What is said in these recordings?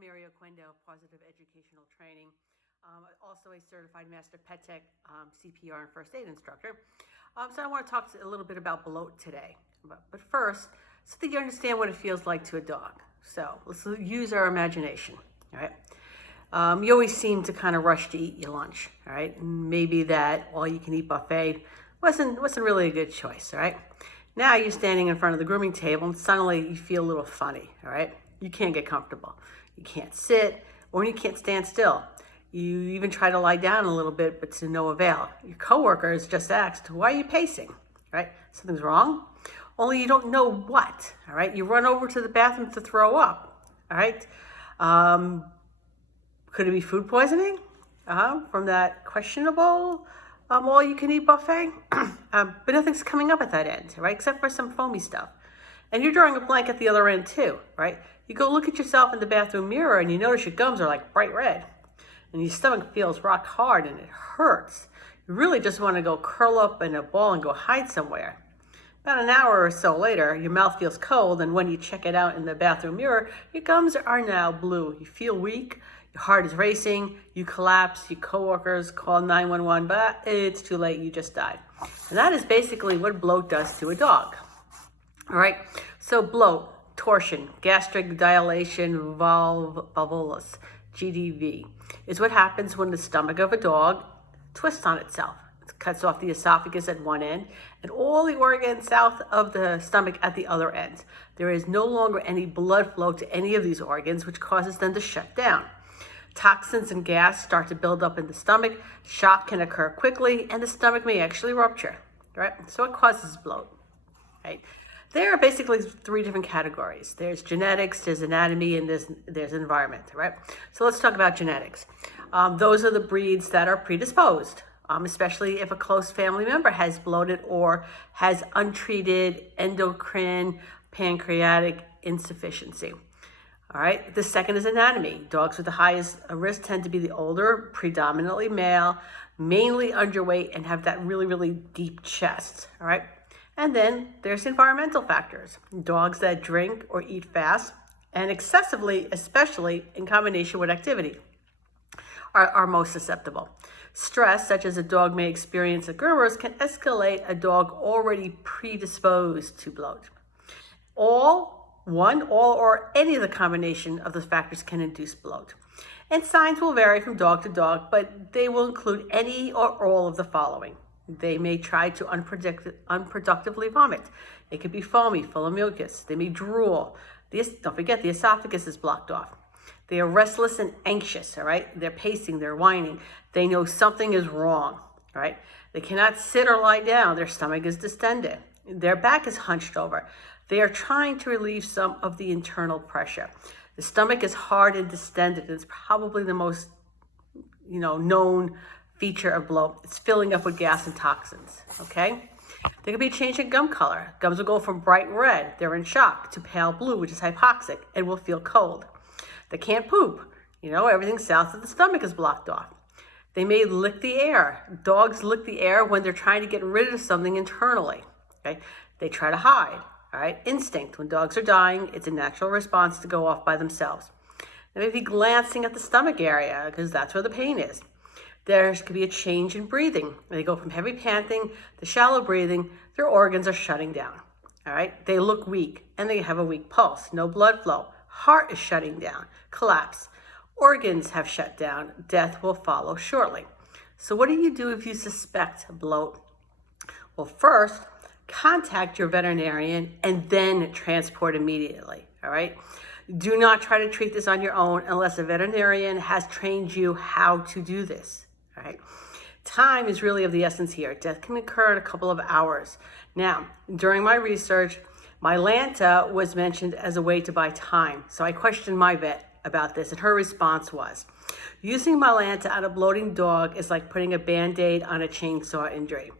Positive Educational Training, also a certified master pet tech, CPR and first aid instructor. So I want to talk a little bit about bloat today. But first, so that you understand what it feels like to a dog. So let's use our imagination, all right? You always seem to kind of rush to eat your lunch, all right? And maybe that all-you-can-eat buffet wasn't really a good choice, all right? Now you're standing in front of the grooming table and suddenly you feel a little funny, all right? You can't get comfortable. You can't sit, or you can't stand still. You even try to lie down a little bit, but to no avail. Your coworkers just asked, why are you pacing? Right? Something's wrong? Only you don't know what, all right? You run over to the bathroom to throw up, all right? Could it be food poisoning from that questionable all-you-can-eat buffet? But nothing's coming up at that end, right? Except for some foamy stuff. And you're drawing a blank at the other end too, right? You go look at yourself in the bathroom mirror and you notice your gums are like bright red. And your stomach feels rock hard and it hurts. You really just want to go curl up in a ball and go hide somewhere. About an hour or so later, your mouth feels cold, and when you check it out in the bathroom mirror, your gums are now blue. You feel weak, your heart is racing, you collapse, your coworkers call 911, but it's too late, you just died. And that is basically what bloat does to a dog. All right, so bloat, torsion, gastric dilation volvulus, GDV, is what happens when the stomach of a dog twists on itself. It cuts off the esophagus at one end and all the organs south of the stomach at the other end. There is no longer any blood flow to any of these organs, which causes them to shut down. Toxins and gas start to build up in the stomach. Shock can occur quickly, and the stomach may actually rupture. Right? So it causes bloat. Right? There are basically three different categories. There's genetics, there's anatomy, and there's environment, right? So let's talk about genetics. Those are the breeds that are predisposed, especially if a close family member has bloated or has untreated endocrine pancreatic insufficiency. All right, the second is anatomy. Dogs with the highest risk tend to be the older, predominantly male, mainly underweight, and have that really, really deep chest, all right? And then there's environmental factors. Dogs that drink or eat fast and excessively, especially in combination with activity, are most susceptible. Stress, such as a dog may experience at groomers, can escalate a dog already predisposed to bloat. All or any of the combination of the factors can induce bloat. And signs will vary from dog to dog, but they will include any or all of the following. They may try to unproductively vomit. It could be foamy, full of mucus. They may drool. Don't forget, the esophagus is blocked off. They are restless and anxious, all right? They're pacing, they're whining. They know something is wrong, all right? They cannot sit or lie down. Their stomach is distended. Their back is hunched over. They are trying to relieve some of the internal pressure. The stomach is hard and distended. It's probably the most, known feature of bloat. It's filling up with gas and toxins, okay? There could be a change in gum color. Gums will go from bright red, they're in shock, to pale blue, which is hypoxic, and will feel cold. They can't poop. Everything south of the stomach is blocked off. They may lick the air. Dogs lick the air when they're trying to get rid of something internally, okay? They try to hide, all right? Instinct. When dogs are dying, it's a natural response to go off by themselves. They may be glancing at the stomach area because that's where the pain is. There could be a change in breathing. They go from heavy panting to shallow breathing. Their organs are shutting down, all right? They look weak, and they have a weak pulse, no blood flow. Heart is shutting down, collapse. Organs have shut down. Death will follow shortly. So what do you do if you suspect bloat? Well, first, contact your veterinarian and then transport immediately, all right? Do not try to treat this on your own unless a veterinarian has trained you how to do this. All right. Time is really of the essence here. Death can occur in a couple of hours. Now, during my research, Mylanta was mentioned as a way to buy time. So I questioned my vet about this, and her response was, using Mylanta on a bloating dog is like putting a Band-Aid on a chainsaw injury.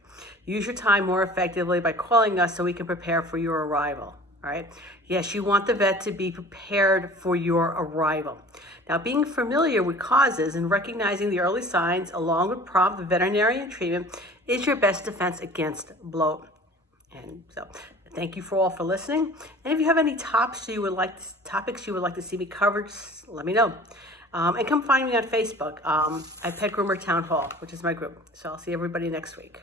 Use your time more effectively by calling us so we can prepare for your arrival. All right. Yes, you want the vet to be prepared for your arrival. Now, being familiar with causes and recognizing the early signs along with prompt veterinarian treatment is your best defense against bloat. And so Thank you for all for listening. And if you have any topics you would like to see me covered, just let me know. And come find me on Facebook at Pet Groomer Town Hall, which is my group. So I'll see everybody next week.